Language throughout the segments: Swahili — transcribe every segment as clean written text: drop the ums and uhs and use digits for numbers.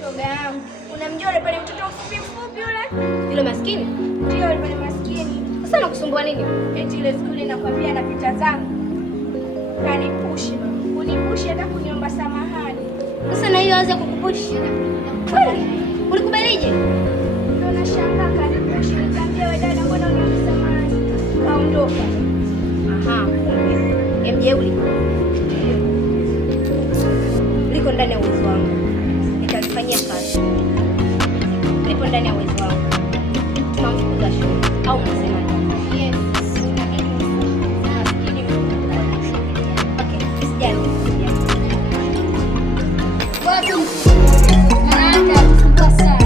Shoga yangu, unamjua yule pale mtoto mfupi yule? Yule maskini? Ndio yule pale maskini. Sasa nakusumbua nini? Eti ile skuli nakwambia na pita zangu. Kanipushi. Kunipushi hata kuniomba samahani. Sasa na hiyo anza kukupushi. Kweli? Ulikubalije? Ndio nashangaa kanipushi. Nikamwambia wewe dada, mbona uniomba samahani? Kaondoka. Aha. Mjeuli. Liko ndani ya uwezo wangu. Nitalifanyia kazi. Lipo ndani ya uwezo wangu. Tunamfukuza shule au msema. Yes. Okay, sijali. Watu anaanza kusumbua sana.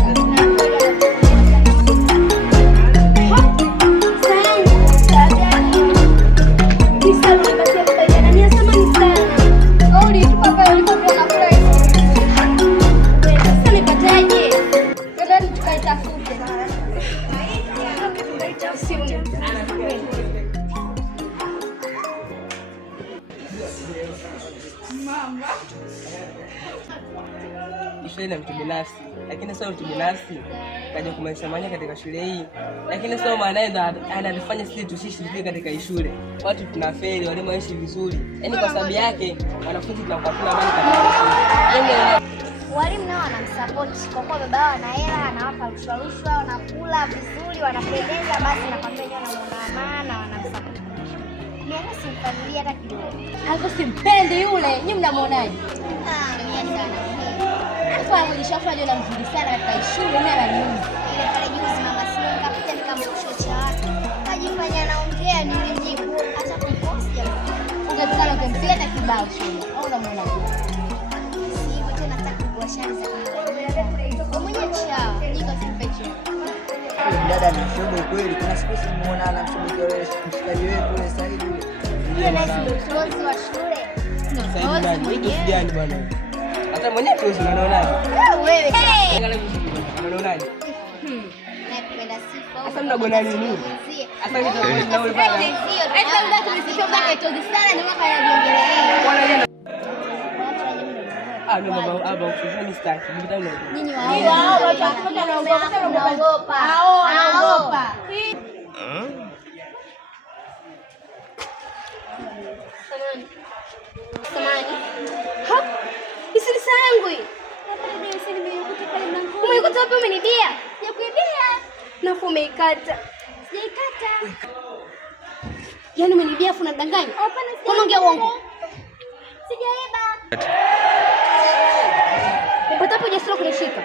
Shule na mtu binafsi, lakini sio mtu binafsi kaja kumaisamania katika shule hii, lakini sio maana ndo anatufanya sisi tusishiriki katika hii shule. Watu tunafeli, walimu waishi vizuri, yaani kwa sababu yake wanafunzi tunakuwa tuna amani katika shule. Walimu nao wanamsupport kwa kuwa baba yao ana hela, anawapa rushwa, wanakula vizuri, wanapendeza, basi nakwambia yeye anaona maana wanamsupport. Mimi simfamilia hata kidogo. Hapo simpendi yule. Nyinyi mnamuonaje? Mimi sana. Sasa nilishafa ndio namzidi sana katika shule mimi ananiuzi. Ile pale juzi mama sio nikapita nikamshusha cha watu. Kajifanya anaongea nilimjibu hata kumposti hapo. Ungetaka kumpiga na kibao shule. Au unamuonaje? Sivyo tena nataka kuwashana za kwa mwenye chao. Niko simpeche. Dada ni mshoga kweli. Kuna siku simuona anamshoga yule mshikaji wetu yule Saidi yule. Yule nice mtoto wa shule. Saidi wewe kijana bwana. Hata mwenyewe tu unaonaje? Wewe. Unaonaje? Napenda sifa. Sasa mnagona nini? Hata nitakwenda na wewe bwana. Hata ndio tumesifia mpaka itozi sana ndio mwaka anajiongelea. Ah, mimi baba ukifanya staki. Mtano. Nyinyi wao watafuta naogopa. Naogopa. Samani. Ha? Isiri sangu hii. Umeikuta wapi umenibia? Sijakuibia. Nafu umeikata. Sijaikata. Yaani umenibia afu unadanganya? Hapana, Kwa ongea uongo. Sijaiba. Umepata hapo ujasiri kunishika.